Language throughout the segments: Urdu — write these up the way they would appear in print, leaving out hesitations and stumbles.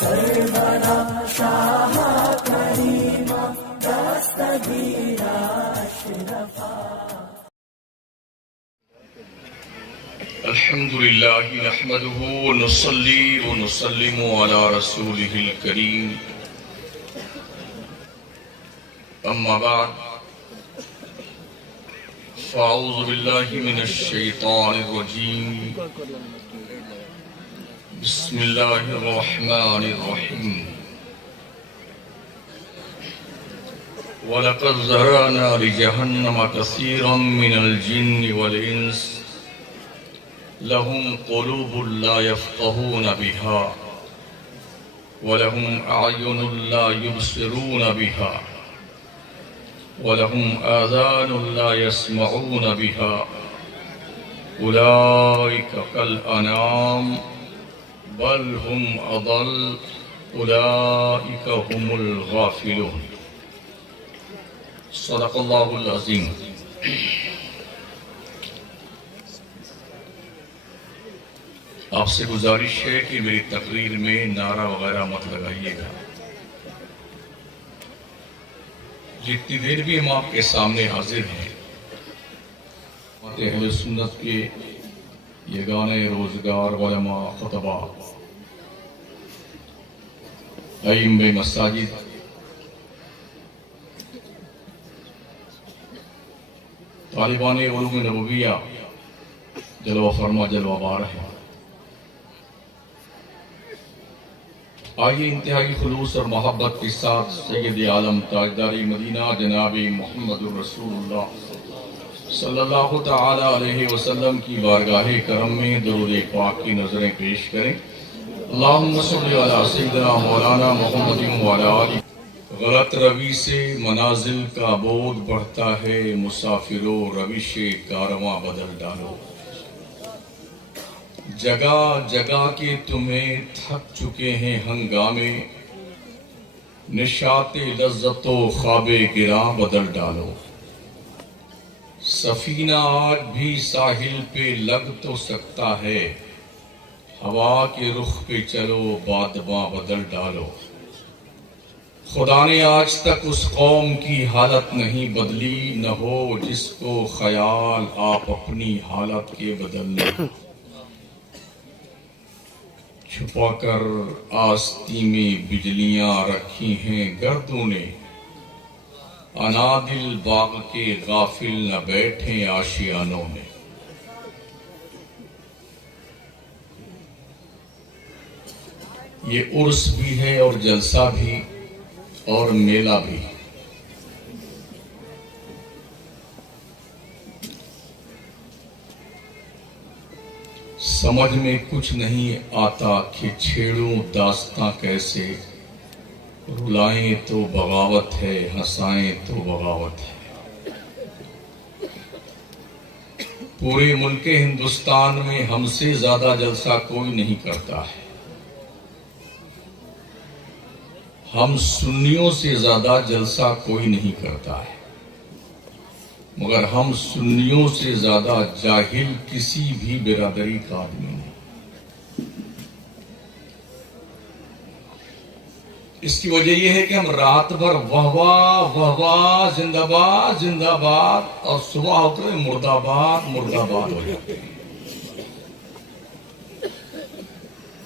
سرورا شاہ کریما دستگیرا اشرفا. الحمد لله نحمده ونصلي ونسلم على رسوله الكريم. أما بعد فأعوذ بالله من الشيطان الرجيم. بسم الله الرحمن الرحيم. وَلَقَدْ ذَرَأْنَا لِجَهَنَّمَ كَثِيرًا مِنَ الْجِنِّ وَالْإِنسِ لهم قلوب لا يفقهون بها ولهم أعين لا يبصرون بها ولهم آذان لا يسمعون بها أولئك كالأنعام بل هم أضل أولئك هم الغافلون. صدق الله العظيم. آپ سے گزارش ہے کہ میری تقریر میں نعرہ وغیرہ مت لگائیے گا. جتنی دیر بھی ہم آپ کے سامنے حاضر ہیں اہل سنت کے یگانے روزگار علماء خطبہ ائمہ مساجد طالبان علوم نبویہ جلوہ فرما جلوہ بار ہے. آئیے انتہائی خلوص اور محبت کے ساتھ سید عالم تاجدار مدینہ جناب محمد الرسول اللہ صلی اللہ تعالی علیہ وسلم کی بارگاہ کرم میں درود پاک کی نظریں پیش کریں. اللہم صلی علی سیدنا مولانا محمد وعلی آلہ. غلط روی سے منازل کا بود بڑھتا ہے، مسافرو روش کارواں بدل ڈالو. جگہ جگہ کے تمہیں تھک چکے ہیں ہنگامے، نشاط لذت و خواب گراں بدل ڈالو. سفینہ آج بھی ساحل پہ لگ تو سکتا ہے، ہوا کے رخ پہ چلو بادباں بدل ڈالو. خدا نے آج تک اس قوم کی حالت نہیں بدلی، نہ ہو جس کو خیال آپ اپنی حالت کے بدلنا. چھپا کر آستی میں بجلیاں رکھی ہیں گردوں نے، انادل باغ کے غافل نہ بیٹھیں آشیانوں میں. یہ عرس بھی ہے اور جلسہ بھی اور میلہ بھی. سمجھ میں کچھ نہیں آتا کہ چھیڑوں داستاں کیسے، رلائیں تو بغاوت ہے ہنسائیں تو بغاوت ہے. پورے ملک ہندوستان میں ہم سے زیادہ جلسہ کوئی نہیں کرتا ہے. ہم سنیوں سے زیادہ جلسہ کوئی نہیں کرتا ہے، مگر ہم سنیوں سے زیادہ جاہل کسی بھی برادری کا آدمی نہیں. اس کی وجہ یہ ہے کہ ہم رات بھر واہ واہ واہ واہ زندہ باد زندہ باد، اور صبح ہوتے مرد آباد مرد آباد ہو جاتے ہیں.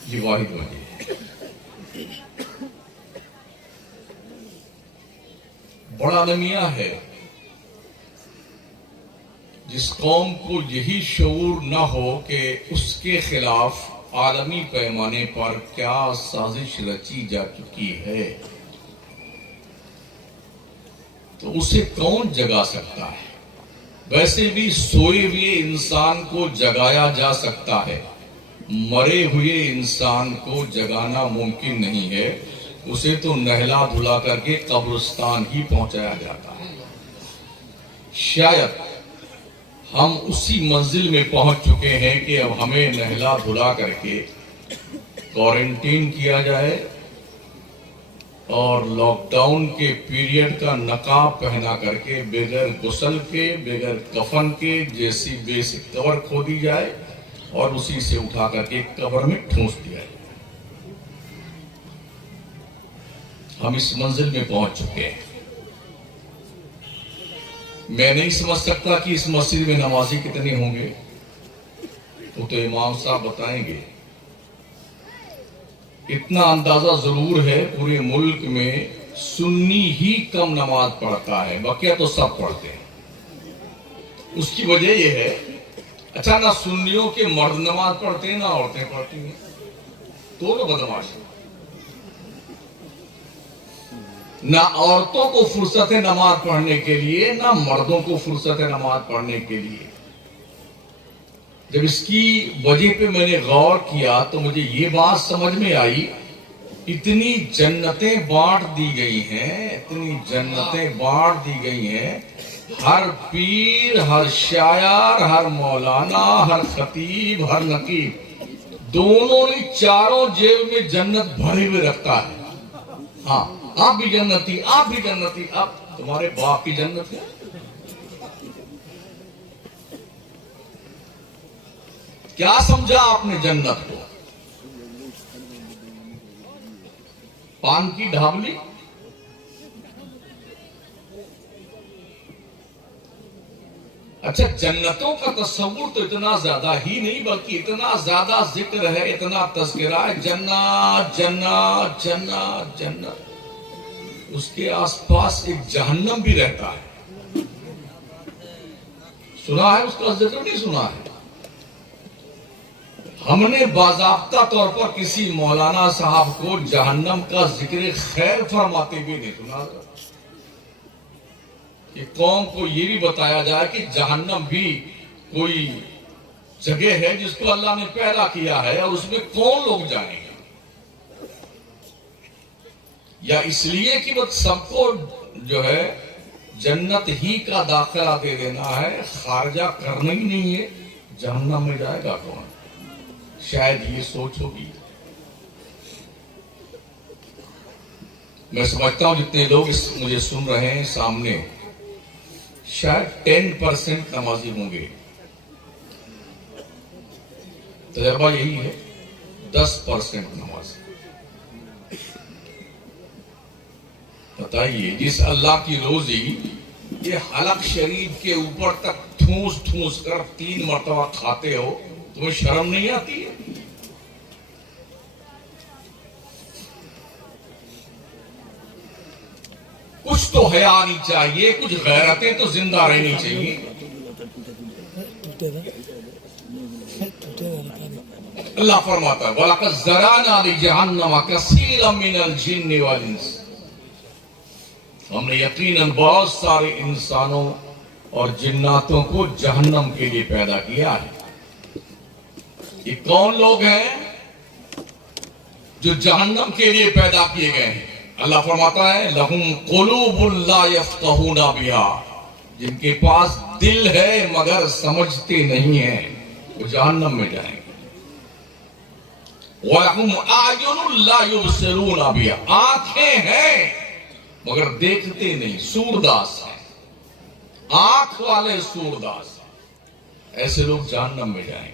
یہ واحد وجہ ہے. بڑا المیہ ہے جس قوم کو یہی شعور نہ ہو کہ اس کے خلاف عالمی پیمانے پر کیا سازش رچی جا چکی ہے، تو اسے کون جگا سکتا ہے؟ ویسے بھی سوئے ہوئے انسان کو جگایا جا سکتا ہے، مرے ہوئے انسان کو جگانا ممکن نہیں ہے. اسے تو نہلا دھلا کر کے قبرستان ہی پہنچایا جاتا ہے. شاید ہم اسی منزل میں پہنچ چکے ہیں کہ اب ہمیں نہلا دھلا کر کے کوارنٹین کیا جائے اور لاک ڈاؤن کے پیریڈ کا نقاب پہنا کر کے بغیر غسل کے بغیر کفن کے جیسی بیسک قبر کھودی جائے اور اسی سے اٹھا کر کے قبر میں ٹھونس دیا جائے. ہم اس منزل میں پہنچ چکے ہیں. میں نہیں سمجھ سکتا کہ اس مسجد میں نمازی کتنے ہوں گے، وہ تو امام صاحب بتائیں گے. اتنا اندازہ ضرور ہے پورے ملک میں سنی ہی کم نماز پڑھتا ہے، بقیہ تو سب پڑھتے ہیں. اس کی وجہ یہ ہے، اچھا نہ سنیوں کے مرد نماز پڑھتے ہیں نہ عورتیں پڑھتی ہیں، دونوں بدماش ہیں. نہ عورتوں کو فرصت ہے نماز پڑھنے کے لیے، نہ مردوں کو فرصت ہے نماز پڑھنے کے لیے. جب اس کی وجہ پہ میں نے غور کیا تو مجھے یہ بات سمجھ میں آئی، اتنی جنتیں بانٹ دی گئی ہیں، اتنی جنتیں بانٹ دی گئی ہیں. ہر پیر، ہر شاعر، ہر مولانا، ہر خطیب، ہر نقیب، دونوں نے چاروں جیب میں جنت بھرے ہوئے رکھتا ہے. ہاں آپ بھی جنتی، آپ بھی جنتی، اب تمہارے باپ کی جنت ہے. کیا سمجھا آپ نے جنت کو؟ پان کی ڈھابلی؟ اچھا جنتوں کا تصور تو اتنا زیادہ ہی نہیں بلکہ اتنا زیادہ ذکر ہے، اتنا تذکرہ ہے، جنت جنت جنت جنت. اس کے آس پاس ایک جہنم بھی رہتا ہے. سنا ہے اس کا ذکر؟ نہیں سنا ہے. ہم نے باضابطہ طور پر کسی مولانا صاحب کو جہنم کا ذکر خیر فرماتے بھی نہیں سنا. کہ قوم کو یہ بھی بتایا جائے کہ جہنم بھی کوئی جگہ ہے جس کو اللہ نے پیدا کیا ہے اور اس میں کون لوگ جائیں گے. یا اس لیے کہ وہ سب کو جو ہے جنت ہی کا داخلہ دے دینا ہے، خارجہ کرنا ہی نہیں ہے، جہنم میں جائے گا کون؟ شاید یہ سوچ ہوگی. میں سمجھتا ہوں جتنے لوگ مجھے سن رہے ہیں سامنے، شاید 10% نمازی ہوں گے. تجربہ یہی ہے، 10% نمازی. بتائیے جس اللہ کی روزی یہ حلق شریف کے اوپر تک ٹھونس ٹھونس کر 3 مرتبہ کھاتے ہو، تمہیں شرم نہیں آتی ہے؟ کچھ تو حیا آنی چاہیے، کچھ غیرتیں تو زندہ رہنی چاہیے. اللہ فرماتا ہے وَلَقَدْ زَرَعْنَا لِجَهَنَّمَ كَثِيرًا مِنَ الْجِنِّ وَالْإِنسِ. ہم نے یقیناً بہت سارے انسانوں اور جناتوں کو جہنم کے لیے پیدا کیا ہے. یہ کون لوگ ہیں جو جہنم کے لیے پیدا کیے گئے ہیں؟ اللہ فرماتا ہے لَهُمْ قُلُوبٌ لَا يَفْقَهُونَ بِهَا، جن کے پاس دل ہے مگر سمجھتے نہیں ہیں، وہ جہنم میں جائیں گے. وَلَهُمْ أَعْيُنٌ لَا يُبْصِرُونَ بِهَا، آنکھیں ہیں مگر دیکھتے نہیں، سورداس ہیں، آنکھ والے سورداس ہیں. ایسے لوگ جہنم میں جائیں گے.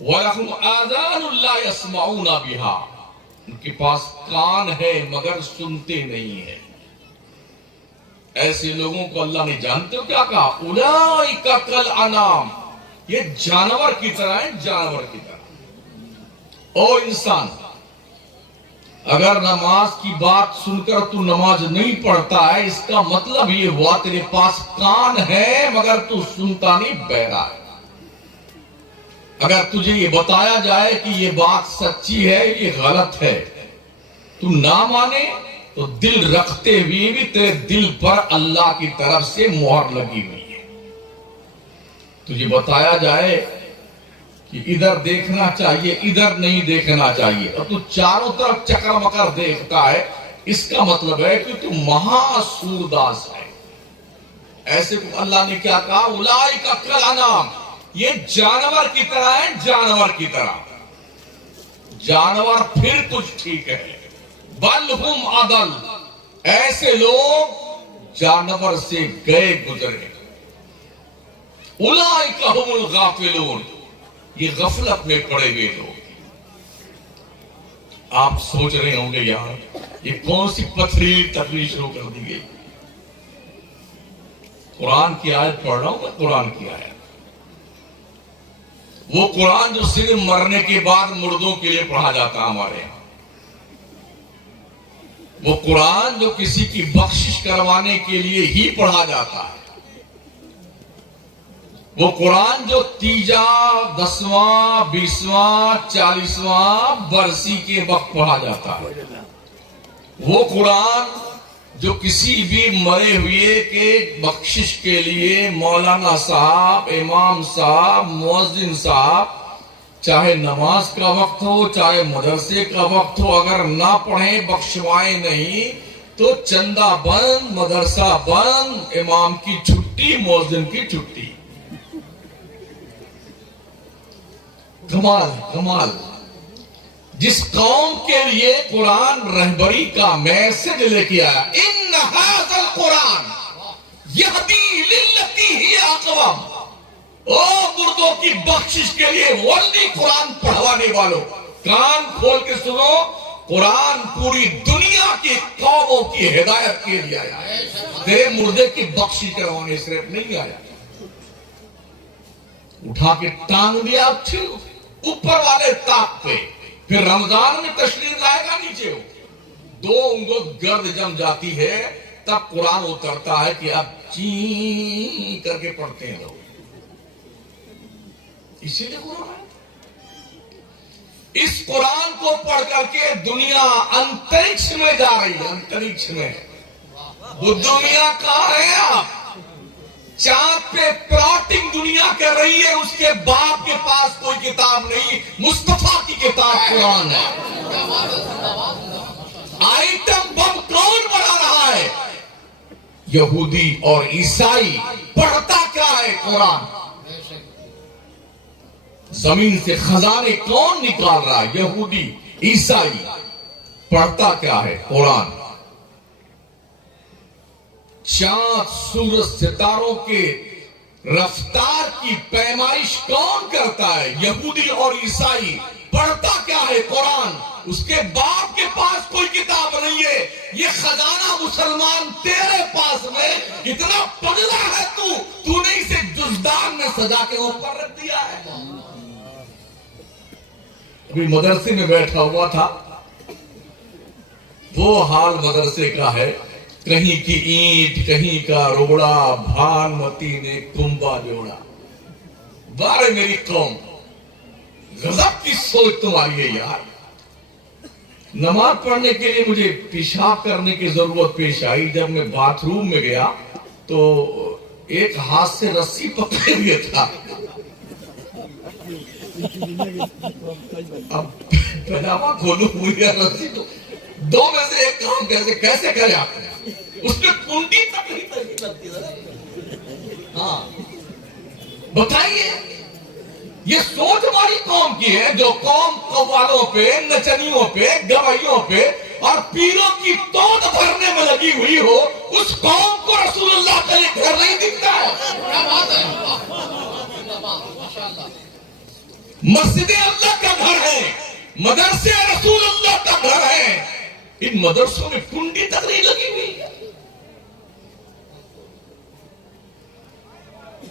وَلَهُمْ آذَانٌ لَا يَسْمَعُونَ بِهَا، ان کے پاس کان ہے مگر سنتے نہیں ہیں. ایسے لوگوں کو اللہ نے جانتے ہو کیا کہا؟ اولئک کالانعام، یہ جانور کی طرح ہیں، جانور کی طرح. او انسان، اگر نماز کی بات سن کر تو نماز نہیں پڑھتا ہے، اس کا مطلب یہ ہوا تیرے پاس کان ہے مگر تو سنتا نہیں، بہرا ہے. اگر تجھے یہ بتایا جائے کہ یہ بات سچی ہے، یہ غلط ہے، تو نہ مانے تو دل رکھتے ہوئے بھی تیرے دل پر اللہ کی طرف سے مہر لگی ہوئی ہے. تجھے بتایا جائے کہ ادھر دیکھنا چاہیے، ادھر نہیں دیکھنا چاہیے، اور تو چاروں طرف چکر مکر دیکھتا ہے، اس کا مطلب ہے کہ تو مہا سورداس ہے. ایسے اللہ نے کیا کہا؟ اولئک کالانعام، یہ جانور کی طرح ہے، جانور کی طرح. جانور پھر کچھ ٹھیک ہے، بل ہم اضل، ایسے لوگ جانور سے گئے گزرے. اولئک هم الغافلون، یہ غفلت میں پڑے ہوئے لوگ. آپ سوچ رہے ہوں گے یار یہ کون سی پتھریلی تقریر شروع کر دی گئی. قرآن کی آیت پڑھ رہا ہوں میں, قرآن کی آیت, وہ قرآن جو صرف مرنے کے بعد مردوں کے لیے پڑھا جاتا ہے ہمارے یہاں, وہ قرآن جو کسی کی بخشش کروانے کے لیے ہی پڑھا جاتا ہے, وہ قرآن جو تیجا 10واں 20واں 40واں برسی کے وقت پڑھا جاتا ہے, وہ قرآن جو کسی بھی مرے ہوئے کے بخشش کے لیے مولانا صاحب, امام صاحب, مؤذن صاحب, چاہے نماز کا وقت ہو چاہے مدرسے کا وقت ہو, اگر نہ پڑھیں بخشوائیں نہیں تو چندہ بند, مدرسہ بند, امام کی چھٹی, مؤذن کی چھٹی. کمال کمال. جس قوم کے لیے قرآن رہبری کا میسج لے کے آیا, ان ھذا القرآن یہدی للتی ہی اقوم, او مردوں کی بخشش کے لیے ونلی قرآن پڑھوانے والوں, کان کھول کے سنو, قرآن پوری دنیا کی قوموں کی ہدایت کے لیے آیا ہے, تیرے مردے کی بخشش کروانے صرف نہیں آیا. اٹھا کے ٹانگ دیا اوپر والے طاق پہ, پھر رمضان میں تشریف لائے گا نیچے ہو, 2 انگل گرد جم جاتی ہے تب قرآن اترتا ہے کہ اب چین کر کے پڑھتے ہیں لوگ. اسی لیے قرآن, اس قرآن کو پڑھ کر کے دنیا انترکش میں جا رہی ہے, انترکش میں. وہ دنیا کہاں ہے آپ؟ چاند پہ پلاٹنگ دنیا کر رہی ہے, اس کے باپ کے پاس کوئی کتاب نہیں, مصطفیٰ کی کتاب قرآن ہے. آئٹم بم کون بنا رہا ہے؟ یہودی اور عیسائی. پڑھتا کیا ہے؟ قرآن. زمین سے خزانے کون نکال رہا ہے؟ یہودی عیسائی. پڑھتا کیا ہے؟ قرآن. چاند سورج ستاروں کے رفتار کی پیمائش کون کرتا ہے؟ یہودی اور عیسائی. پڑھتا کیا ہے؟ قرآن. اس کے باپ کے پاس کوئی کتاب نہیں ہے. یہ خزانہ مسلمان تیرے پاس میں, اتنا پگلا ہے تو نے اسے جزدان میں سجا کے اوپر رکھ دیا ہے. ابھی مدرسے میں بیٹھا ہوا تھا, وہ حال مدرسے کا ہے, کہیں کی اینٹ کہیں کا روڑا, بھانمتی نے کنبا جوڑا. بارے میری قوم, غضب کی سوچ تمہاری ہے یار. نماز پڑھنے کے لیے مجھے پیشاب کرنے کی ضرورت پیش آئی. جب میں باتھ روم میں گیا تو ایک ہاتھ سے رسی پکڑے ہوئے تھا. اب پجامہ کھولو ہوئی ہے رسی کو, 2 میں سے ایک کام کیسے کرے آپ نے؟ اس میں کنڈی تک نہیں لگتی. ہاں بتائیے, یہ سوچ ہماری قوم کی ہے, جو قوم قوالوں پہ, نچنیوں پہ, گوائیوں پہ اور پیروں کی توڑ بھرنے میں لگی ہوئی ہو, اس قوم کو رسول اللہ کا یہ گھر نہیں دکھتا ہے. مسجد اللہ کا گھر ہے, مدرسے رسول اللہ کا گھر ہے. ان مدرسوں میں کنڈی تک نہیں لگی ہوئی.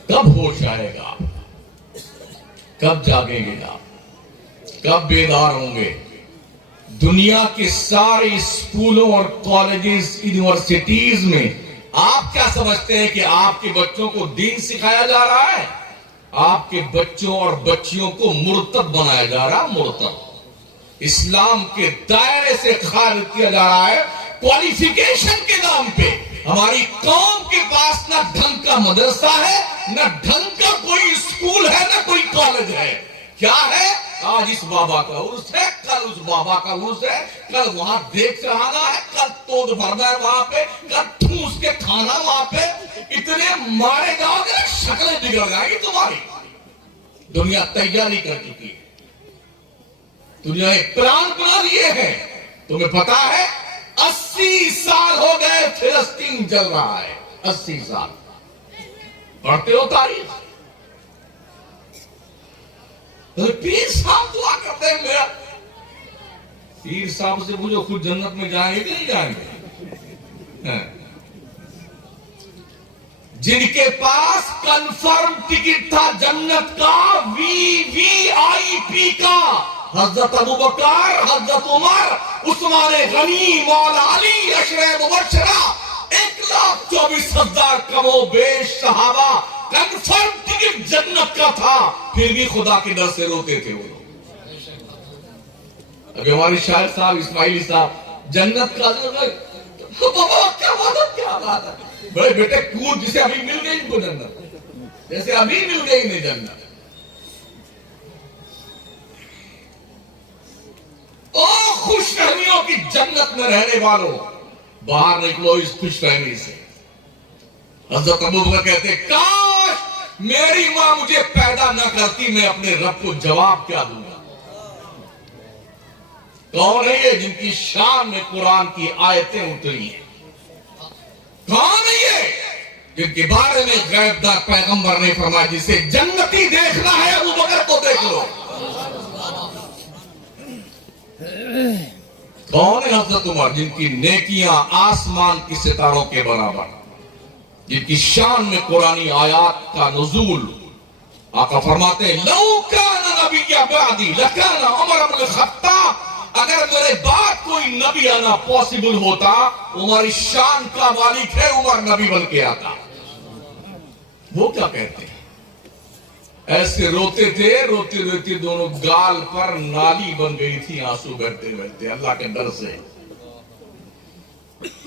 کب ہوش آئے گا؟ کب جاگیں گے آپ؟ کب بیدار ہوں گے؟ دنیا کے سارے اسکولوں اور کالجز, یونیورسٹیز میں آپ کیا سمجھتے ہیں کہ آپ کے بچوں کو دین سکھایا جا رہا ہے؟ آپ کے بچوں اور بچیوں کو مرتد بنایا جا رہا ہے. مرتد, اسلام کے دائرے سے خارج کیا جا رہا ہے کوالیفیکیشن کے نام پہ. ہماری قوم کے پاس نہ ڈھنگ کا مدرسہ ہے, نہ ڈھنگ کا کوئی اسکول ہے, نہ کوئی کالج ہے. کیا ہے؟ آج اس بابا کا عرس ہے, کل اس بابا کا عرس ہے, کل وہاں دیکھ چڑھانا ہے, کل توڑ بھرنا ہے وہاں پہ, کل ٹھوس کے کھانا وہاں پہ. اتنے مارے جاؤ گے شکلیں بگڑ جائیں گی تمہاری. دنیا تیاری کر چکی ہے, دنیا ایک پلان بنا لیے ہیں. تمہیں پتا ہے 80 سال ہو گئے فلسطین جل رہا ہے. 80 سال. پڑھتے ہو تاریخ؟ پیر صاحب دعا کرتے ہیں میرا پیر صاحب سے پوچھو خود جنت میں جائیں گے کہ نہیں جائیں گے؟ جن کے پاس کنفرم ٹکٹ تھا جنت کا VIP کا، حضرت ابوبکر، حضرت عمر، عثمان غنی، مولا علی، عشرہ مبشرہ، 1,24,000 کم و بیش صحابہ، کنفرم ٹکٹ جنت کا تھا، پھر بھی خدا کے ڈر سے روتے تھے وہ لوگ۔ ابھی ہمارے شاعر صاحب اسماعیلی صاحب جنت کا بابا کیا بات ہے، بڑے بیٹے کود، جسے ابھی مل گئی ان کو جنت، جیسے ابھی مل گئی انہیں جنت۔ او خوش فہمیوں کی جنت میں رہنے والوں، باہر نکلو اس خوش فہمی سے۔ حضرت ابوبکر کہتے کاش میری ماں مجھے پیدا نہ کرتی، میں اپنے رب کو جواب کیا دوں گا۔ کون ہے یہ جن کی شان میں قرآن کی آیتیں اتری ہیں؟ کون ہے یہ جن کے بارے میں غیب دار پیغمبر نے فرمایا جسے جنتی دیکھنا ہے ابوبکر کو دیکھ لو؟ کون ہے حضرت عمر جن کی نیکیاں آسمان کی ستاروں کے برابر، جن کی شان میں قرآنی آیات کا نزول؟ آقا فرماتے ہیں لو کان نبی بعدی لکان عمر بن الخطاب، اگر میرے بعد کوئی نبی آنا پاسبل ہوتا، عمر شان کا مالک ہے، عمر نبی بن کے آتا۔ وہ کیا کہتے ہیں؟ ایسے روتے تھے، روتے روتے دونوں گال پر نالی بن گئی تھی، آنسو بہتے بہتے اللہ کے ڈر سے۔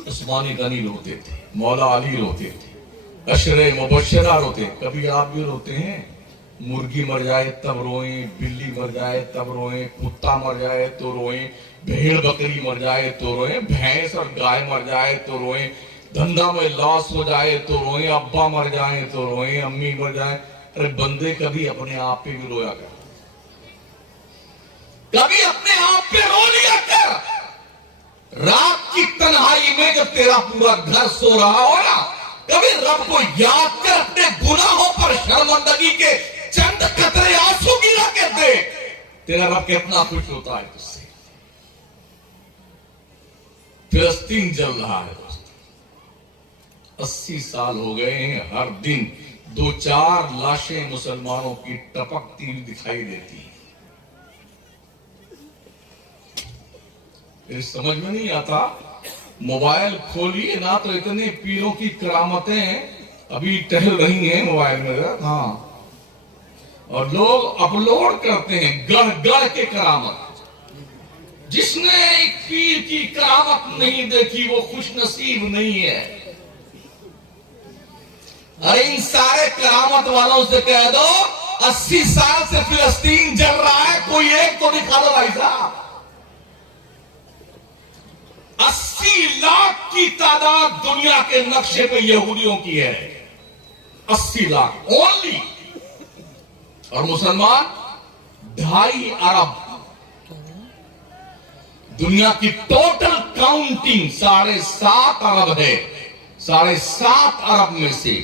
عثمان غنی روتے تھے، مولا علی روتے تھے، عشرہ مبشرہ روتے۔ کبھی آپ بھی روتے ہیں؟ مرغی مر جائے تب روئیں، بلی مر جائے تب روئیں، کتا مر جائے تو روئیں، بھیڑ بکری مر جائے تو روئیں، بھینس اور گائے مر جائے تو روئیں، دھندا میں لاس ہو جائے تو روئیں، ابا مر جائیں تو روئیں، امی مر جائیں۔ ارے بندے کبھی اپنے آپ پہ بھی رویا کر، کبھی اپنے آپ پہ رو لیا کر۔ رات کی تنہائی میں جب تیرا پورا گھر سو رہا ہو نا، کبھی رب کو یاد کر، اپنے گناہوں پر شرمندگی کے چند قطرے آنسو گرا کے دے، تیرا رب کتنا خوش ہوتا ہے تجھ سے۔ فلسطین جل رہا ہے دوست، 80 سال ہو گئے ہیں، ہر دن 2-4 لاشیں مسلمانوں کی ٹپکتی ہوئی دکھائی دیتی ہیں۔ سمجھ میں نہیں آتا، موبائل کھولیے نا تو اتنے پیروں کی کرامتیں ابھی ٹہل رہی ہیں موبائل میں، ہاں، اور لوگ اپلوڈ کرتے ہیں گڑھ گڑھ کے کرامت۔ جس نے ایک پیر کی کرامت نہیں دیکھی وہ خوش نصیب نہیں ہے۔ ارے ان سارے کرامت والوں سے کہہ دو 80 سال سے فلسطین جل رہا ہے، کوئی ایک تو دکھا دو بھائی صاحب۔ 80 لاکھ کی تعداد دنیا کے نقشے پہ یہودیوں کی ہے، 80 لاکھ اونلی، اور مسلمان 2.5 ارب۔ دنیا کی ٹوٹل کاؤنٹنگ 7.5 ارب ہے، 7.5 ارب میں سے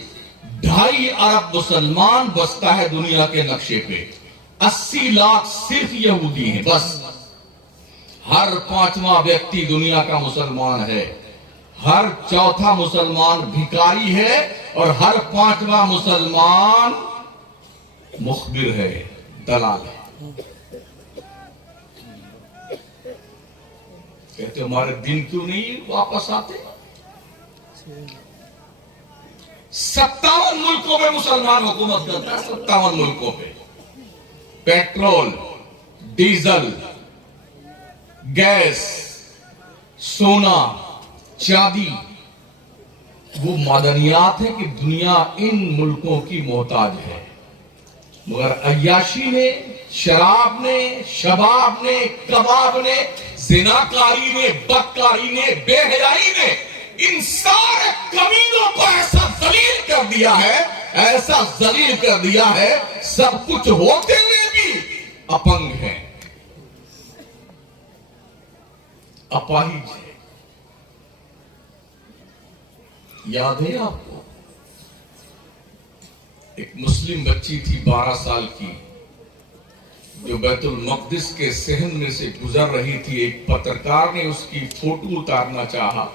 2.5 ارب مسلمان بستا ہے دنیا کے نقشے پہ، 80 لاکھ صرف یہودی ہیں بس۔ ہر 5واں ویکتی دنیا کا مسلمان ہے، ہر 4تھا مسلمان بھکاری ہے، اور ہر 5واں مسلمان مخبر ہے، دلال ہے۔ کہتے ہمارے دن کیوں نہیں واپس آتے؟ 57 ملکوں پہ مسلمان حکومت کرتا ہے، 57 ملکوں پہ۔ پیٹرول، ڈیزل، گیس، سونا، چاندی، وہ معدنیات ہیں کہ دنیا ان ملکوں کی محتاج ہے، مگر عیاشی نے، شراب نے، شباب نے، کباب نے، زناکاری نے، بدکاری نے، بے حیائی نے، ان سارے کمینوں کو ایسا ذلیل کر دیا ہے، ایسا ذلیل کر دیا ہے، سب کچھ ہوتے ہوئے بھی اپنگ ہیں، اپاہج ہے۔ یاد ہے آپ کو ایک مسلم بچی تھی 12 سال کی، جو بیت المقدس کے صحن میں سے گزر رہی تھی، ایک پترکار نے اس کی فوٹو اتارنا چاہا.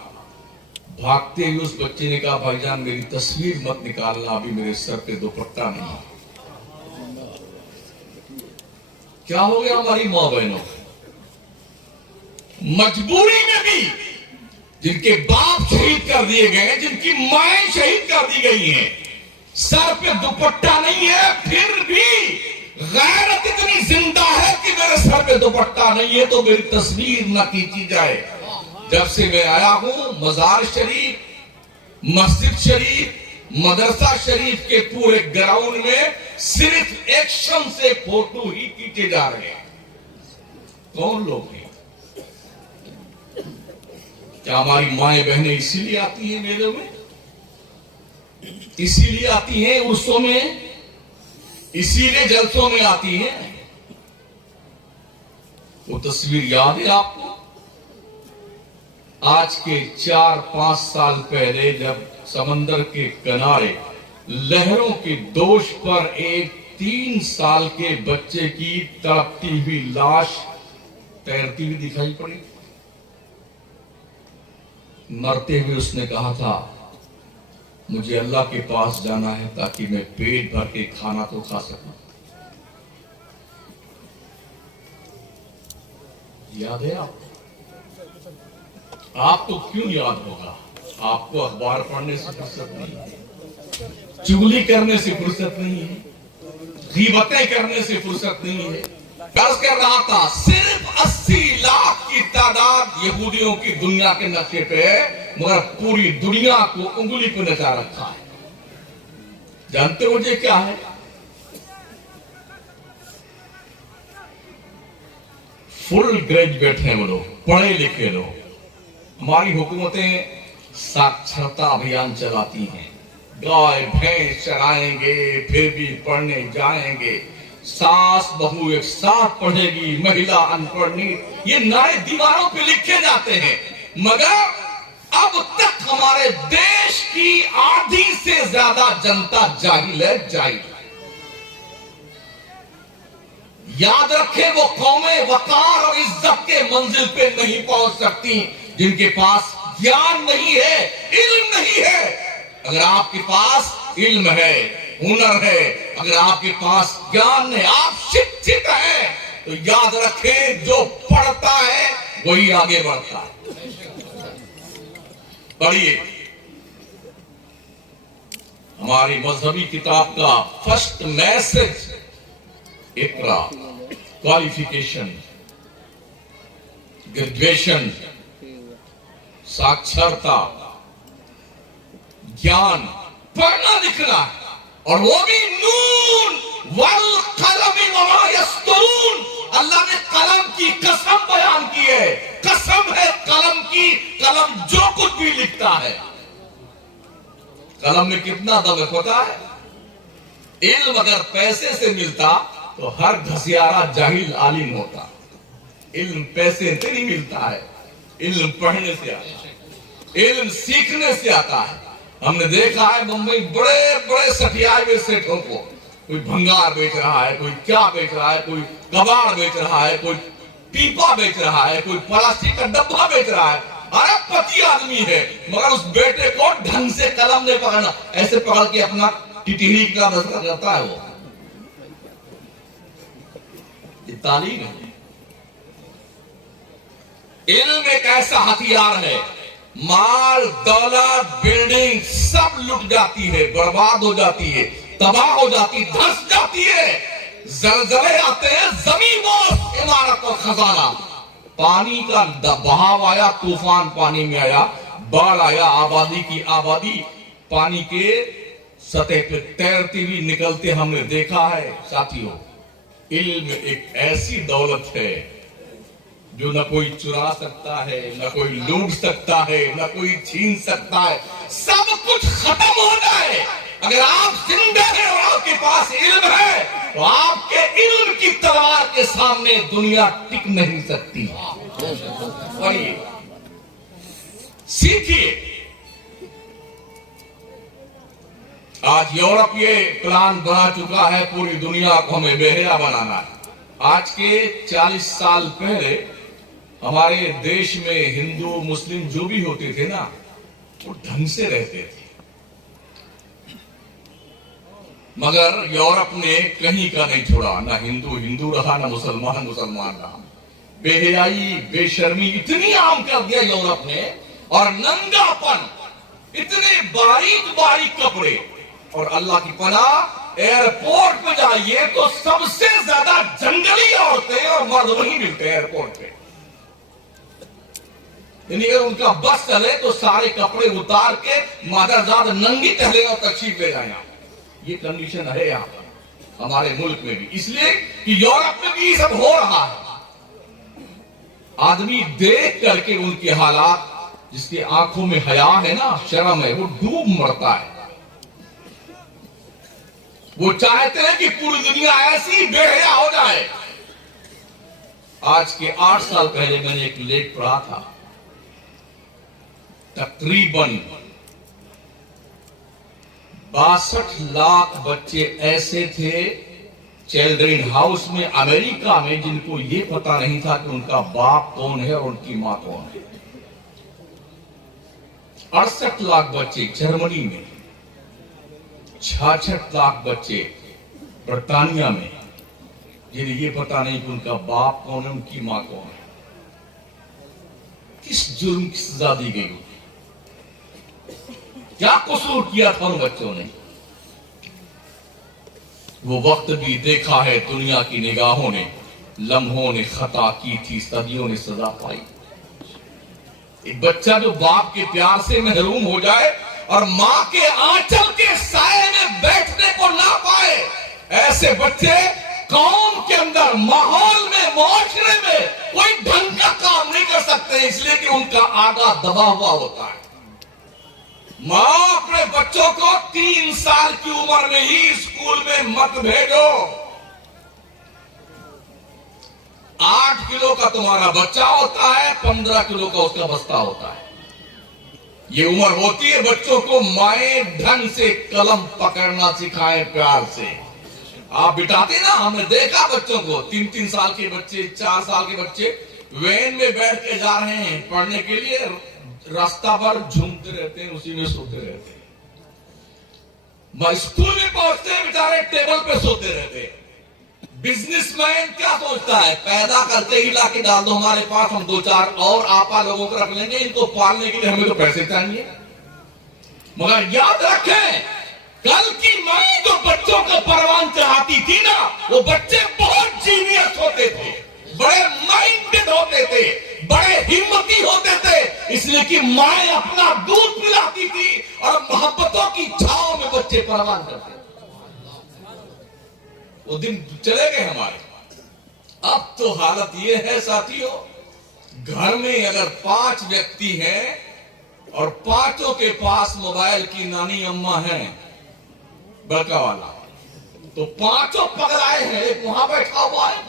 بھاگتے ہوئے اس بچے نے کہا بھائی جان میری تصویر مت نکالنا، ابھی میرے سر پہ دوپٹہ نہیں. کیا ہو گیا ہماری ماں بہنوں؟ مجبوری میں بھی جن کے باپ شہید کر دیے گئے ہیں، جن کی مائیں شہید کر دی گئی ہیں، سر پہ دوپٹہ نہیں ہے، پھر بھی غیرت اتنی زندہ ہے کہ میرے سر پہ دوپٹہ نہیں ہے تو میری تصویر نہ کھینچی جائے. جب سے میں آیا ہوں مزار شریف، مسجد شریف، مدرسہ شریف کے پورے گراؤنڈ میں صرف ایکشن سے فوٹو ہی کھینچے جا رہے ہیں. کون لوگ ہیں؟ کیا ہماری مائیں بہنیں اسی لیے آتی ہیں میلوں میں؟ اسی لیے آتی ہیں عرسوں میں؟ اسی لیے جلسوں میں آتی ہیں؟ وہ تصویر یاد ہے آپ کو؟ آج کے 4-5 سال پہلے جب سمندر کے کنارے لہروں کے دوش پر ایک 3 سال کے بچے کی تڑپتی ہوئی لاش تیرتی ہوئی دکھائی پڑی. مرتے ہوئے اس نے کہا تھا مجھے اللہ کے پاس جانا ہے تاکہ میں پیٹ بھر کے کھانا تو کھا سکوں. یاد ہے آپ کو کیوں یاد ہوگا؟ آپ کو اخبار پڑھنے سے فرصت نہیں ہے، چغلی کرنے سے فرصت نہیں ہے، غیبتیں کرنے سے فرصت نہیں ہے. عرض کر رہا تھا صرف 80 لاکھ کی تعداد یہودیوں کی دنیا کے نقشے پہ ہے، مگر پوری دنیا کو انگلی پہ نچا رکھا ہے. جانتے ہو یہ کیا ہے؟ فل گریجویٹ ہیں وہ لوگ، پڑھے لکھے لوگ. ہماری حکومتیں ساکشرتا ابھیان چلاتی ہیں، گائے بھینس چرائیں گے پھر بھی پڑھنے جائیں گے، ساس بہو ایک ساتھ پڑھے گی، مہیلا ان پڑھ نہیں، یہ نئے دیواروں پہ لکھے جاتے ہیں. مگر اب تک ہمارے دیش کی آدھی سے زیادہ جنتا جاہل ہے، جاہل. یاد رکھیں وہ قومیں وقار اور عزت کے منزل پہ نہیں پہنچ سکتی جن کے پاس گیان نہیں ہے، علم نہیں ہے. اگر آپ کے پاس علم ہے، ہنر ہے، اگر آپ کے پاس گیان ہے، آپ شکھت ہیں، تو یاد رکھیں جو پڑھتا ہے وہی آگے بڑھتا ہے. پڑھیے ہماری مذہبی کتاب کا فرسٹ میسج، اقرا، کوالیفیکیشن، گریجویشن، ساکشرتا، گیان، پڑھنا لکھنا ہے. اور وہ بھی نون والقلم وما یسطرون. اللہ نے قلم کی قسم بیان کی ہے، قسم ہے قلم کی، قلم جو کچھ بھی لکھتا ہے. قلم میں کتنا دم ہے پتا ہے؟ علم اگر پیسے سے ملتا تو ہر گھسیارا جاہل عالم ہوتا. علم پیسے سے نہیں ملتا ہے، علم پڑھنے سے آتا ہے، علم سیکھنے سے آتا ہے. ہم نے دیکھا ہے ممبئی بڑے بڑے سٹیائے ہوئے سیٹوں کو، کوئی بھنگار بیچ رہا ہے، کوئی کیا بیچ رہا ہے، کوئی کباڑ بیچ رہا ہے، کوئی پیپا بیچ رہا ہے، کوئی پلاسٹک کا ڈبہ بیچ رہا ہے. ارے پتی آدمی ہے مگر اس بیٹے کو ڈھنگ سے قلم نہیں پکڑنا، ایسے پکڑ کے اپنا ٹٹیری کا نظر کرتا ہے. وہ یہ تعلیم ہے. علم ایک ایسا ہتھیار ہے، مال دولت بلڈنگ سب لٹ جاتی ہے، برباد ہو جاتی ہے، تباہ ہو جاتی، دھس جاتی ہے. زلزلے آتے ہیں، زمین و عمارت و خزانہ. پانی کا بہاؤ آیا، طوفان پانی میں آیا، باڑھ آیا، آبادی کی آبادی پانی کے سطح پہ تیرتی ہوئی نکلتے ہم نے دیکھا ہے. ساتھیوں علم ایک ایسی دولت ہے جو نہ کوئی چرا سکتا ہے، نہ کوئی لوٹ سکتا ہے، نہ کوئی چھین سکتا ہے. سب کچھ ختم ہو جائے، اگر آپ زندہ ہیں اور آپ کے پاس علم ہے تو آپ کے علم کی تلوار کے سامنے دنیا ٹک نہیں سکتی. پڑھیے، سیکھیے. آج یورپ یہ پلان بنا چکا ہے پوری دنیا کو ہمیں بے حیا بنانا ہے. آج کے 40 سال پہلے ہمارے دیش میں ہندو مسلم جو بھی ہوتے تھے نا وہ ڈھنگ سے رہتے تھے، مگر یورپ نے کہیں کا نہیں چھوڑا، نہ ہندو ہندو رہا نہ مسلمان مسلمان رہا، بے حیائی بے شرمی اتنی عام کر دیا یورپ نے، اور ننگا پن، اتنے باریک باریک کپڑے، اور اللہ کی پناہ ایئرپورٹ پہ جائیے تو سب سے زیادہ جنگلی عورتیں اور مرد وہی ملتے ہیں ایئرپورٹ پہ، یعنی اگر ان کا بس چلے تو سارے کپڑے اتار کے مادرزاد ننگی ٹہلے اور تشریف لے جائیں۔ یہ کنڈیشن ہے یہاں پر ہمارے ملک میں بھی، اس لیے کہ یورپ میں بھی یہ سب ہو رہا ہے۔ آدمی دیکھ کر کے ان کے حالات، جس کے آنکھوں میں حیا ہے نا، شرم ہے، وہ ڈوب مرتا ہے۔ وہ چاہتے ہیں کہ پوری دنیا ایسی بے حیا ہو جائے۔ آج کے 8 سال پہلے میں نے ایک لیکھ پڑھا تھا، تقریباً 62 لاکھ بچے ایسے تھے چلڈرن ہاؤس میں امریکہ میں جن کو یہ پتا نہیں تھا کہ ان کا باپ کون ہے اور ان کی ماں کون ہے۔ 68 لاکھ بچے جرمنی میں، 66 لاکھ بچے برطانیہ میں، جنہیں یہ پتا نہیں کہ ان کا باپ کون ہے، ان کی ماں کون ہے۔ کس جرم کی سزا دی گئی ہوگی؟ کیا قصور کیا تھا ان بچوں نے؟ وہ وقت بھی دیکھا ہے دنیا کی نگاہوں نے، لمحوں نے خطا کی تھی، صدیوں نے سزا پائی۔ ایک بچہ جو باپ کے پیار سے محروم ہو جائے اور ماں کے آنچل کے سائے میں بیٹھنے کو نہ پائے، ایسے بچے قوم کے اندر، ماحول میں، معاشرے میں کوئی ڈھنگ کا کام نہیں کر سکتے، اس لیے کہ ان کا آگا دبا ہوا ہوتا ہے۔ ماں اپنے بچوں کو 3 سال کی عمر میں ہی اسکول میں مت بھیجو۔ 8 کلو کا تمہارا بچہ ہوتا ہے، 15 کلو کا اس کا بستہ ہوتا ہے۔ یہ عمر ہوتی ہے بچوں کو مائیں ڈھنگ سے قلم پکڑنا سکھائیں، پیار سے۔ آپ بٹاتے نا، ہم نے دیکھا بچوں کو 3 سال کے بچے، 4 سال کے بچے وین میں بیٹھ کے جا رہے ہیں پڑھنے کے لیے، راستہ پر جھومتے رہتے ہیں، اسی میں سوتے رہتے ہیں۔ اسکول میں پہنچتے ہیں بیچارے ٹیبل پہ سوتے رہتے ہیں۔ بزنس مین کیا سوچتا ہے؟ پیدا کرتے ہی لا کے ڈال دو ہمارے پاس، ہم 2-4 اور آپا لوگوں کو رکھ لیں گے، ان کو پالنے کے لیے ہمیں تو پیسے چاہیے۔ مگر یاد رکھیں، کل کی ماں جو بچوں کو پروان چڑھاتی تھی نا، وہ بچے بہت جینیس ہوتے تھے، بڑے مائنڈڈ ہوتے تھے، بڑے ہمتی ہوتے تھے، اس لیے کہ مائیں اپنا دودھ پلاتی تھی اور محبتوں کی چھاؤں میں بچے پروان کرتے تھے۔ وہ دن چلے گئے ہمارے۔ اب تو حالت یہ ہے ساتھیوں، گھر میں اگر 5 ویکتی ہیں اور 5 کے پاس موبائل کی نانی اماں ہیں، بڑکا والا، تو 5 پگلائے ہیں، ایک وہاں بیٹھا ہوا ہے،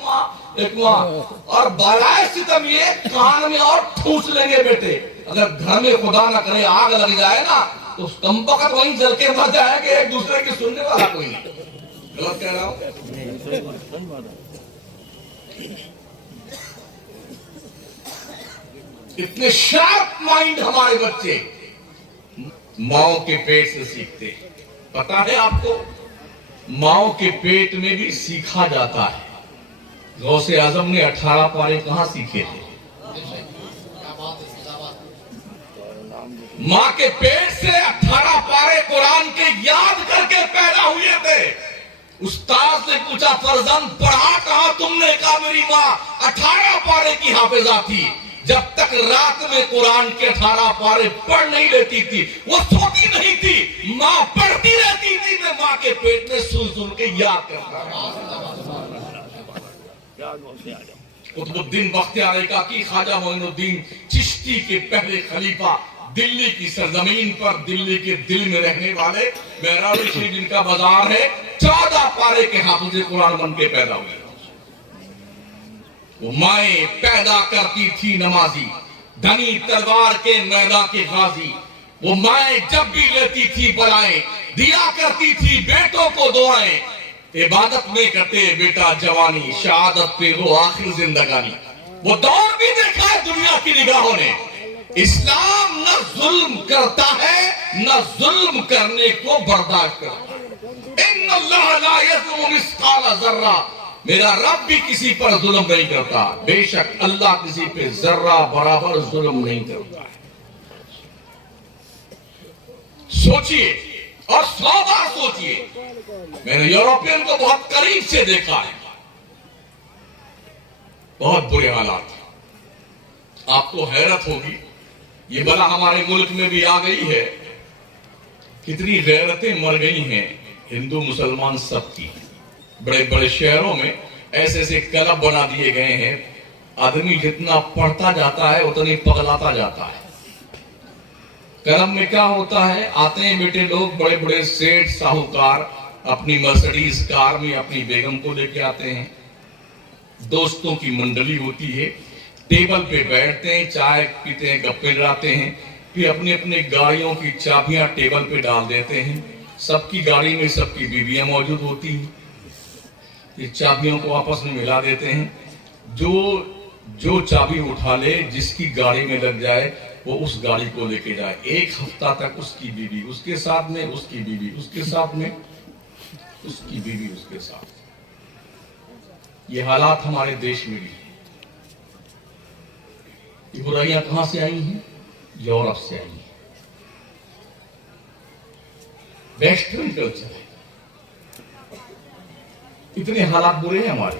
ایک وہاں، اور بالائے ستم یہ کان میں اور ٹھوس لیں گے بیٹے۔ اگر گھر میں خدا نہ کرے آگ لگ جائے نا تو کم وقت وہیں جل کے مر جائیں گے، ایک دوسرے کی سننے والا کوئی نہیں۔ غلط کہہ رہا ہوں؟ اتنے شارپ مائنڈ ہمارے بچے ماؤں کے پیٹ سے سیکھتے ہیں۔ پتا ہے آپ کو، ماؤں کے پیٹ میں بھی سیکھا جاتا ہے۔ غوث اعظم نے 18 پارے کہاں سیکھے تھے؟ ماں کے پیٹ سے 18 پارے قرآن کے یاد کر کے پیدا ہوئے تھے۔ استاد نے پوچھا فرزند پڑھا کہاں تم نے؟ کہا میری ماں 18 پارے کی حافظہ تھی، جب تک رات میں قرآن کے 18 پارے پڑھ نہیں لیتی تھی وہ سوتی نہیں تھی، ماں پڑھتی رہتی تھی، میں ماں کے پیٹ میں سن سن کے یاد کرتا رہا۔ قطب الدین بختیار کاکی خواجہ معین الدین چشتی کے پہلے خلیفہ، دلی کی سرزمین پر دلی کے دل میں رہنے والے، مہراوی شریف جن کا بازار ہے، 14 پارے کے حافظ قرآن بن کے پیدا ہوئے۔ وہ مائیں پیدا کرتی تھی نمازی، دھنی تلوار کے میدان کے غازی۔ وہ مائیں جب بھی لیتی تھی بلائیں، دیا کرتی تھی بیٹوں کو دعائیں۔ عبادت میں کٹے بیٹا جوانی، شہادت پہ وہ آخر زندگانی. وہ دور بھی دیکھا ہے دنیا کی نگاہوں نے. اسلام نہ ظلم کرتا ہے نہ ظلم کرنے کو برداشت کرتا ہے. ان اللہ لا یظلم مثقال ذرہ، میرا رب بھی کسی پر ظلم نہیں کرتا. بے شک اللہ کسی پہ ذرہ برابر ظلم نہیں کرتا ہے. سوچئے اور 100 بار سوچئے. میں نے یورپین کو بہت قریب سے دیکھا ہے، بہت برے حالات. آپ کو حیرت ہوگی یہ بلا ہمارے ملک میں بھی آ گئی ہے. کتنی غیرتیں مر گئی ہیں ہندو مسلمان سب کی. بڑے بڑے شہروں میں ایسے ایسے کلب بنا دیے گئے ہیں. آدمی جتنا پڑھتا جاتا ہے اتنی پگلاتا جاتا ہے. کلب میں کیا ہوتا ہے؟ آتے ہیں بیٹے لوگ بڑے بڑے سیٹ ساہوکار اپنی مرسڈیز کار میں اپنی بیگم کو لے کے آتے ہیں. دوستوں کی منڈلی ہوتی ہے، ٹیبل پہ بیٹھتے ہیں، چائے پیتے ہیں، گپے لڑاتے ہیں. پھر اپنی اپنی گاڑیوں کی چابیاں ٹیبل پہ ڈال دیتے ہیں. سب کی گاڑی میں سب کی بیویاں موجود ہوتی ہیں. یہ چابیوں کو آپس میں ملا دیتے ہیں. جو چابی اٹھا لے، جس کی گاڑی میں لگ جائے وہ اس گاڑی کو لے کے جائے. 1 ہفتہ تک اس کی بیوی اس کے ساتھ میں، اس کی بیوی اس کے ساتھ میں، اس کی بیوی اس کے ساتھ. یہ حالات ہمارے دیش میں بھی ہیں. یہ برائیاں کہاں سے آئی ہیں؟ یورپ سے آئی ہیں. ویسٹرن کلچر ہے. اتنے حالات برے ہیں ہمارے.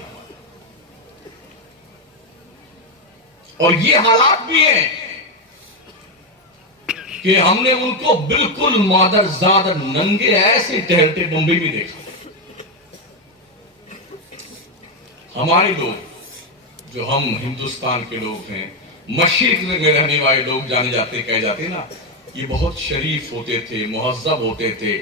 اور یہ حالات بھی ہیں کہ ہم نے ان کو بالکل مادر زاد ننگے ایسے ٹہلتے بمبئی بھی دیکھا. ہمارے لوگ جو ہم ہندوستان کے لوگ ہیں، مشرق میں رہنے والے لوگ جانے جاتے کہے جاتے نا، یہ بہت شریف ہوتے تھے، مہذب ہوتے تھے،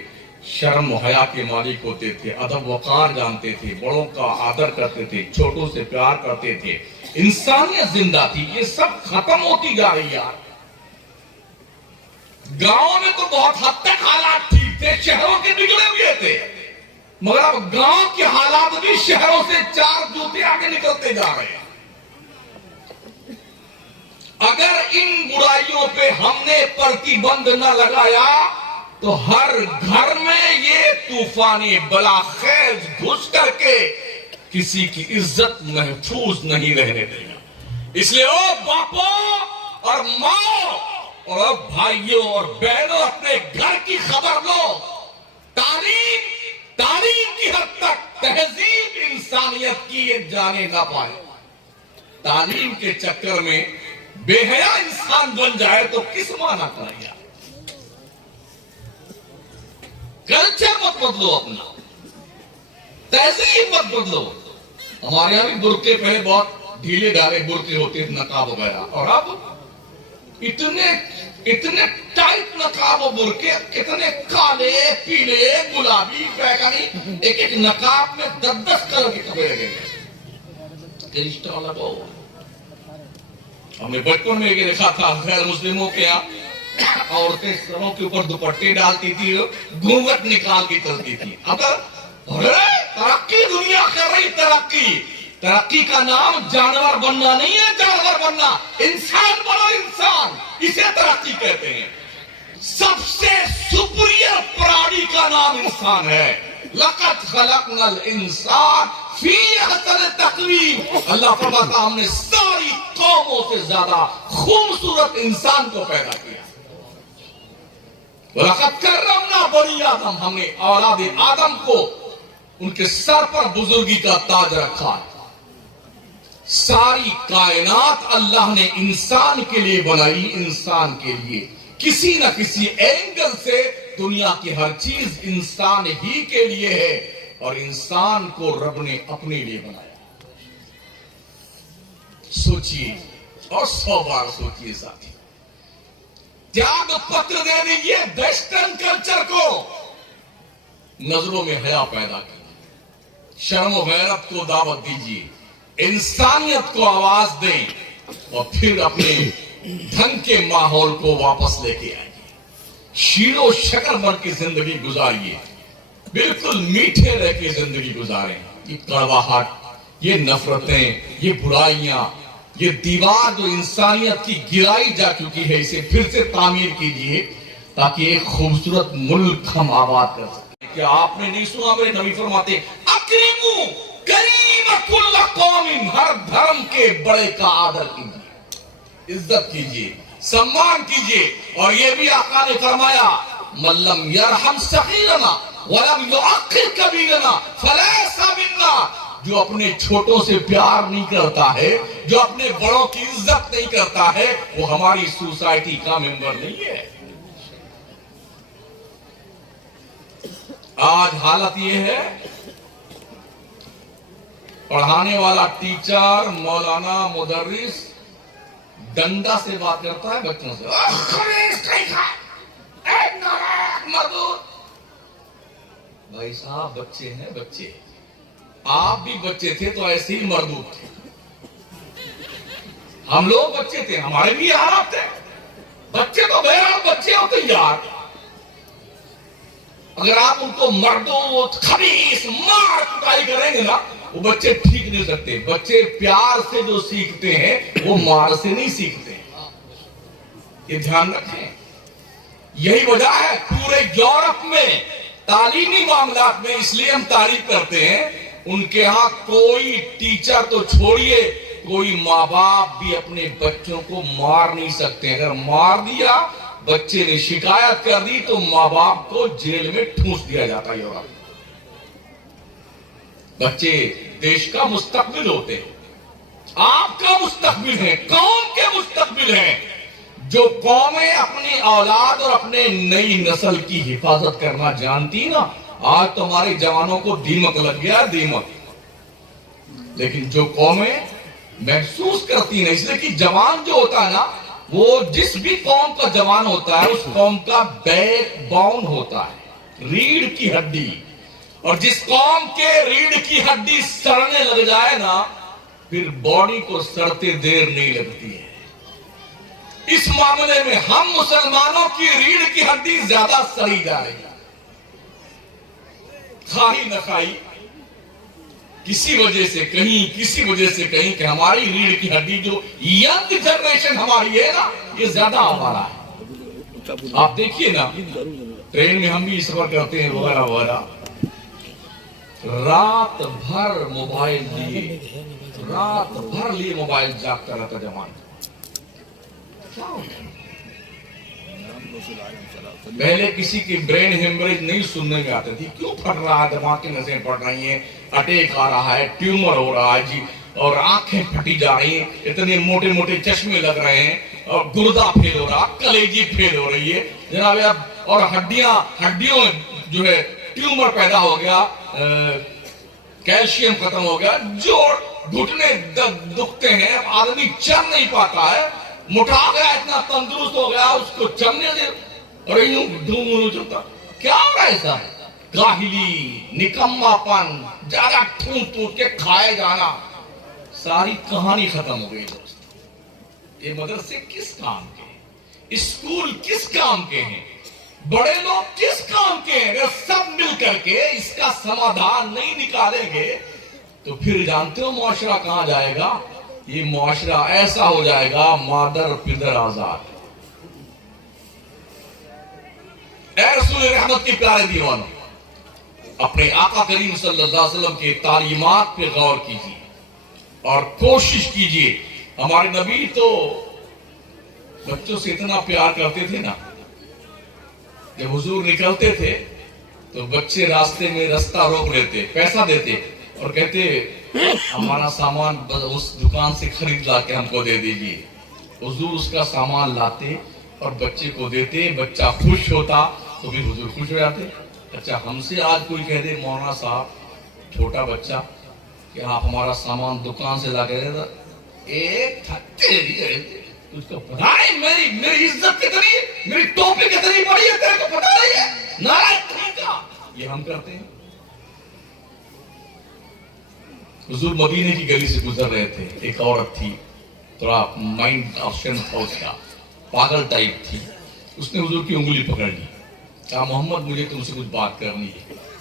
شرم و حیا کے مالک ہوتے تھے، ادب وقار جانتے تھے، بڑوں کا آدر کرتے تھے، چھوٹوں سے پیار کرتے تھے، انسانیت زندہ تھی. یہ سب ختم ہوتی جا رہی یار. گاؤں میں تو بہت حد تک حالات ٹھیک تھے، شہروں کے بگڑے ہوئے تھے، مگر اب گاؤں کے حالات بھی شہروں سے 4 جوتے آگے نکلتے جا رہے ہیں. اگر ان برائیوں پہ ہم نے پرتیبند نہ لگایا تو ہر گھر میں یہ طوفان بلا خیز گھس کر کے کسی کی عزت محفوظ نہیں رہنے دے گا. اس لیے او باپو اور ماں اور بھائیوں اور بہنوں، اپنے گھر کی خبر لو. تعلیم کی حد تک تہذیب انسانیت کی یہ جانے نہ پائے. تعلیم کے چکر میں بے حیا انسان بن جائے تو کس معنی کرے گا؟ کلچر مت بدلو، اپنا تہذیب مت بدلو. ہمارے یہاں بھی برقعے پہلے بہت ڈھیلے ڈھالے برقعے ہوتے، نقاب وغیرہ، اور اب اتنے ٹائٹ نقاب و برقعے، کتنے کالے، پیلے، گلابی، بیگنی، ایک نقاب میں 10 کلر کے کپڑے لگے گئے. رشتہ لگو. ہم نے بچپن میں یہ دیکھا تھا غیر مسلموں کے یہاں عورتیں سروں کے اوپر دوپٹے ڈالتی تھی، گھونگھٹ نکال کے چلتی تھی. اگر ترقی دنیا کر رہی، ترقی کا نام جانور بننا نہیں ہے. جانور بننا، انسان بنو، انسان، اسے ترقی کہتے ہیں. سب سے سپریئر پرانی کا نام انسان ہے. لقد خلقنا الانسان فی احسن تقویم. اللہ فرماتا ہم نے ساری قوموں سے زیادہ خوبصورت انسان کو پیدا کیا. وَلَقَدْ كَرَّمْنَا بَنِي آدم، ہم نے اولاد آدم کو ان کے سر پر بزرگی کا تاج رکھا ہے. ساری کائنات اللہ نے انسان کے لیے بنائی. انسان کے لیے کسی نہ کسی اینگل سے دنیا کی ہر چیز انسان ہی کے لیے ہے، اور انسان کو رب نے اپنے لیے بنایا. سوچئے اور 100 بار سوچئے ساتھی. تیاگ پتر دے دیجئے ویسٹرن کلچر کو. نظروں میں حیا پیدا کر، شرم و غیرت کو دعوت دیجئے، انسانیت کو آواز دیں، اور پھر اپنے ڈھنگ کے ماحول کو واپس لے کے آئیے. شیر و شکر بن کی زندگی گزاریے. بالکل میٹھے رہ کے زندگی گزاریں. یہ کڑواہٹ، یہ نفرتیں، یہ برائیاں، یہ دیوار جو انسانیت کی گرائی جا چکی ہے، اسے پھر سے تعمیر کیجیے تاکہ ایک خوبصورت ملک ہم آباد کر سکیں. کیا آپ نے نہیں سنا میرے نبی فرماتے اکرمو کریم کل قوم، ہر دھرم کے بڑے کا آدر کیجیے، عزت کیجیے، سمان کیجیے. اور یہ بھی آقا نے فرمایا من لم یرحم صغیرنا ولم یعقر کبیرنا فلیس منا، جو اپنے چھوٹوں سے پیار نہیں کرتا ہے، جو اپنے بڑوں کی عزت نہیں کرتا ہے، وہ ہماری سوسائٹی کا ممبر نہیں ہے. آج حالت یہ ہے، پڑھانے والا ٹیچر، مولانا، مدرس ڈنڈا سے بات کرتا ہے بچوں سے. بھائی صاحب بچے ہیں، بچے، آپ بھی بچے تھے تو ایسے ہی مردود تھے. ہم لوگ بچے تھے، ہمارے بھی حالات تھے. بچے تو بہرحال بچے ہوتے یار. اگر آپ ان کو مردود، خبیث، مار کٹائی کریں گے نا، وہ بچے ٹھیک نہیں سکتے. بچے پیار سے جو سیکھتے ہیں وہ مار سے نہیں سیکھتے. یہ دھیان رکھیں. یہی وجہ ہے پورے یورپ میں تعلیمی معاملات میں، اس لیے ہم تعریف کرتے ہیں، ان کے ہاں کوئی ٹیچر تو چھوڑیے، کوئی ماں باپ بھی اپنے بچوں کو مار نہیں سکتے. اگر مار دیا، بچے نے شکایت کر دی، تو ماں باپ کو جیل میں ٹھونس دیا جاتا ہے. یورپ بچے دیش کا مستقبل ہوتے ہیں، آپ کا مستقبل ہے، قوم کے مستقبل ہیں. جو قومیں اپنی اولاد اور اپنے نئی نسل کی حفاظت کرنا جانتی نا، آج تو ہمارے جوانوں کو دیمک لگ گیا، دیمک. لیکن جو قومیں محسوس کرتی ہیں، اس لیے کہ جوان جو ہوتا ہے نا، وہ جس بھی قوم کا جوان ہوتا ہے، اس قوم کا بیک باؤن ہوتا ہے، ریڑھ کی ہڈی. اور جس قوم کے ریڑھ کی ہڈی سڑنے لگ جائے نا، پھر باڈی کو سڑتے دیر نہیں لگتی ہے. اس معاملے میں ہم مسلمانوں کی ریڑھ کی ہڈی زیادہ سڑی جا رہی ہے. خواہی نہ خواہی کسی وجہ سے کہیں کہ ہماری ریڑھ کی ہڈی جو ینگ جنریشن ہماری ہے نا، یہ زیادہ ہمارا ہے. آپ دیکھیے نا، ٹرین میں ہم بھی سفر کرتے ہیں وغیرہ وغیرہ، رات بھر موبائل لیے موبائل جاگتا رہتا جوان. پہلے کسی کی برین ہیمریج نہیں سننے میں آتی تھی، کیوں پھٹ رہا ہے، دماغ کی نسیں پھٹ رہی ہیں، اٹیک آ رہا ہے، ٹیومر ہو رہا ہے جی، اور آنکھیں پھٹی جا رہی ہیں، اتنے موٹے موٹے چشمے لگ رہے ہیں، اور گردہ پھیل ہو رہا، کلیجی پھیل ہو رہی ہے جناب. اور ہڈیوں جو ہے ٹیومر پیدا ہو گیا، کیلشیم ختم ہو گیا، جوڑ گھٹنے دکھتے ہیں، آدمی چل نہیں پاتا ہے، موٹا گیا، اتنا تندرست ہو گیا، اس کو چلنے دے اور یوں ڈھونڈ چلتا. کیا ہو رہا ہے ایسا؟ کاہلی، نکما پن، زیادہ ٹھونٹ کے کھائے جانا، ساری کہانی ختم ہو گئی. دوست، یہ مدرسے کس کام کے ہیں؟ اسکول کس کام کے ہیں؟ بڑے لوگ کس کام کے ہیں؟ اگر سب مل کر کے اس کا سمادھان نہیں نکالیں گے تو پھر جانتے ہو معاشرہ کہاں جائے گا؟ یہ معاشرہ ایسا ہو جائے گا مادر پدر آزاد. اے رسول رحمت کے پیارے دیوانوں، اپنے آقا کریم صلی اللہ علیہ وسلم کے تعلیمات پہ غور کیجیے اور کوشش کیجیے. ہمارے نبی تو بچوں سے اتنا پیار کرتے تھے نا، جب حضور نکلتے تھے تو بچے راستے میں رستہ روک لیتے، پیسہ دیتے اور کہتے ہمارا سامان اس دکان سے خرید لا کے ہم کو دے دیجیے. حضور اس کا سامان لاتے اور بچے کو دیتے، بچہ خوش ہوتا تو بھی حضور خوش ہو جاتے. اچھا، ہم سے آج کوئی کہہ دے مولانا صاحب، چھوٹا بچہ، کہ آپ ہمارا سامان دکان سے لا کے دے، ایک تھکتے اس کو پتا ہے میری عزت کتنی، میری ٹوپی کتنی بڑی ہے، تیرے کو پتا نہیں ہے، نارائن کا. یہ ہم کرتے ہیں. حضور مدینے کی گلی سے گزر رہے تھے، ایک عورت تھی، تھوڑا مائنڈ آپشن تھا اس کا، پاگل ٹائپ تھی. اس نے حضور کی انگلی پکڑ لی، کہا محمد مجھے تم سے کچھ بات کرنی ہے.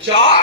4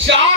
4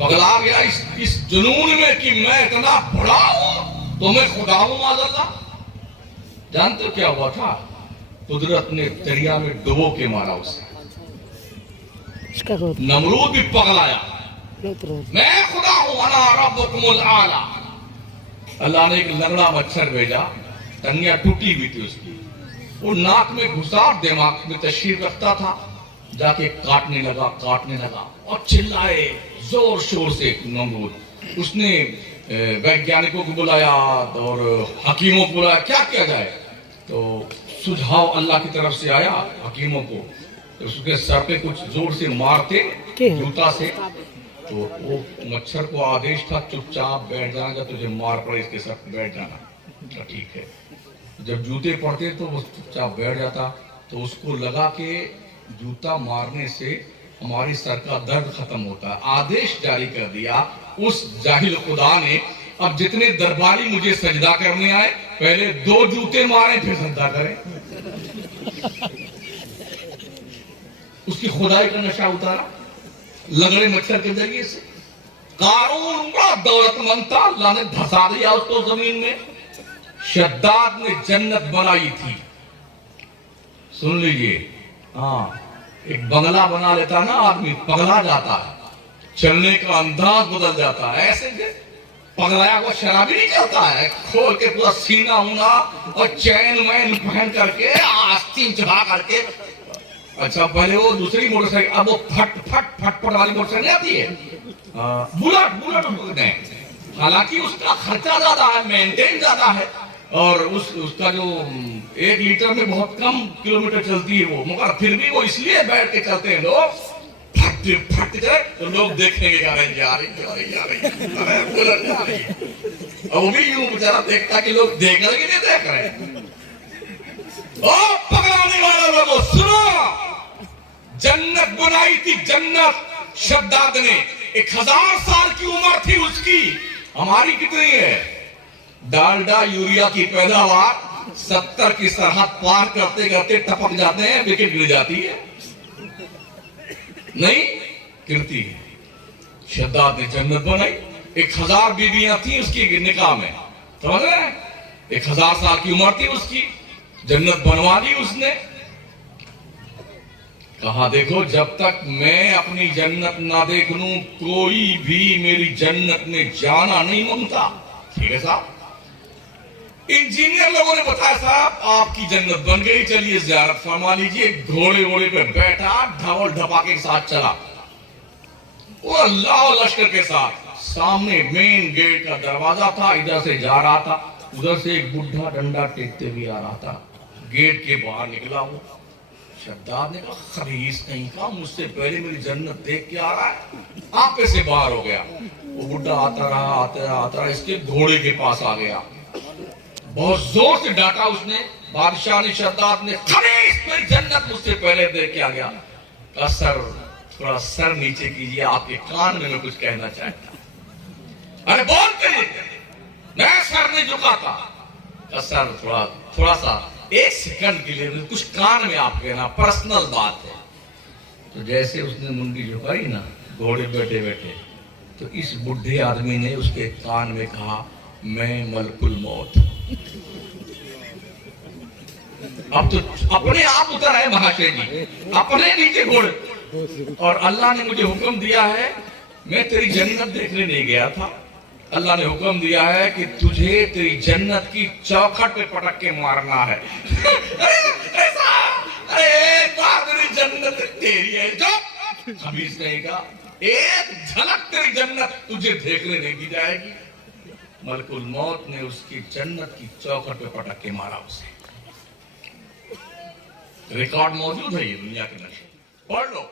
پگلا گیا اس جنون میں کہ میں اتنا بڑا ہوں تو میں خدا ہوں معاذ اللہ. جانتے کیا ہوا تھا؟ قدرت نے دریا میں ڈبو کے مارا اسے. نمرود بھی پگلایا, میں خدا ہوں, انا ربکم الاعلی. اللہ نے ایک لنگڑا مچھر بھیجا, ٹنگیاں ٹوٹی ہوئی تھی اس کی, وہ ناک میں گھسا, دماغ میں تشریف رکھتا تھا, جا کے کاٹنے لگا اور چلائے زور شور سے نمرود. اس نے ویگیانکوں کو بلایا اور حکیموں کو بلایا, کیا کیا جائے؟ تو سجھاؤ اللہ کی طرف سے آیا حکیموں کو. اس کے سر پہ کچھ زور سے مارتے جوتا سے, تو وہ مچھر کو آدیش تھا چپ چاپ بیٹھ جانا, جب تجھے مار پڑے اس کے سر پہ بیٹھ جانا. ٹھیک ہے. جب جوتے پڑتے تو وہ چپ چاپ بیٹھ جاتا. تو اس کو لگا کہ جوتا مارنے سے ہماری سر کا درد ختم ہوتا ہے. آدیش جاری کر دیا اس جاہل خدا نے, اب جتنے درباری مجھے سجدہ کرنے آئے پہلے 2 جوتے مارے پھر سجدہ کریں. اس کی خدائی کا نشہ اتارا لنگڑے مچھر کے ذریعے سے. قارون بڑا دولت مند تھا, اللہ نے دھسا دیا اس کو زمین میں. شداد نے جنت بنائی تھی. سن لیجئے, ہاں, ایک بنگلہ بنا لیتا نا آدمی, پگلا جاتا ہے, چلنے کا انداز بدل جاتا ہے. ایسے پگلایا وہ شرابی نہیں چلتا ہے, کھول کے پورا سینہ ہونا اور چین وین پہن کر کے آستین چڑھا کر کے. اچھا پہلے وہ دوسری موٹر سائیکل, اب وہ پھٹ والی موٹر سائیکل آتی ہے, بلٹ ہیں. حالانکہ اس کا خرچہ زیادہ ہے, مینٹین زیادہ ہے, اور اس کا جو 1 لیٹر میں بہت کم کلومیٹر چلتی ہے وہ, مگر پھر بھی وہ اس لیے بیٹھ کے چلتے ہیں لوگ, پھٹ جائے تو لوگ دیکھیں گے جا رہی. اور وہ بھی یوں بیچارہ دیکھتا کہ لوگ دیکھ رہے کہ نہیں دیکھ رہے. او پگلانے والا لوگوں سنو, جنت بنائی تھی جنت شداد نے. 1000 سال کی عمر تھی اس کی. ہماری کتنی ہے؟ ڈالڈا یوریا کی پیداوار 70 کی سرحد پار کرتے کرتے ٹپک جاتے ہیں, وکٹ گر جاتی ہے, نہیں گرتی ہے. شداد نے جنت بنائی. 1000 بیویاں تھیں اس کی نکاح میں, سمجھ رہے ہیں؟ 1000 سال کی عمر تھی اس کی, جنت بنوا دی اس نے. کہا دیکھو جب تک میں اپنی جنت نہ دیکھ لوں کوئی بھی میری جنت میں جانا نہیں مانگتا. ٹھیک ہے صاحب. انجینئر لوگوں نے بتایا صاحب آپ کی جنت بن گئی, چلیے زیارت فرما لیجیے. گھوڑے پہ بیٹھا, ڈھول ڈھپاکے کے ساتھ چلا, وہ اللہ و لشکر کے ساتھ. سامنے مین گیٹ کا دروازہ تھا, ادھر سے جا رہا تھا, ادھر سے ایک بڈھا ڈنڈا ٹیکتے ہوئے آ رہا تھا. گیٹ کے باہر نکلا ہوں. شداد نے کہا خبیث کہیں کا, مجھ سے پہلے میری جنت دیکھ کے آ رہا ہے. آنکھیں سے باہر ہو گیا. وہ بڈھا آتا رہا, اس کے گھوڑے کے پاس آ گیا. بہت زور سے ڈانٹا اس نے. بادشاہ نے, شداد نے, خبیث میری جنت مجھ سے پہلے دیکھ کے آ گیا. کہا سر تھوڑا سر نیچے کیجیے, آپ کے کان میں کچھ کہنا چاہتا. ارے بولتے میں سر نہیں جھکا تھا. کہا سر تھوڑا سا 1 سیکنڈ کے لیے کچھ کان میں آپ کہنا, پرسنل بات ہے. تو جیسے اس نے منڈی جھکائی نا گھوڑے بیٹھے, تو اس بڈھے آدمی نے اس کے کان میں کہا میں ملک الموت. اب تو اپنے آپ اتر آئے مہاشے جی, اپنے نیچے گھوڑے. اور اللہ نے مجھے حکم دیا ہے, میں تیری جنت دیکھنے نہیں گیا تھا, اللہ نے حکم دیا ہے کہ تجھے تیری جنت کی چوکھٹ پہ پٹک کے مارنا ہے. ایک بار تیری جنت تیری ہے, جو خبیث کہیں گا, ایک جھلک تیری جنت تجھے دیکھنے نہیں دی جائے گی. ملک الموت نے اس کی جنت کی چوکھٹ پہ پٹک کے مارا اسے. ریکارڈ موجود ہے یہ دنیا کے نقشے, پڑھ لو.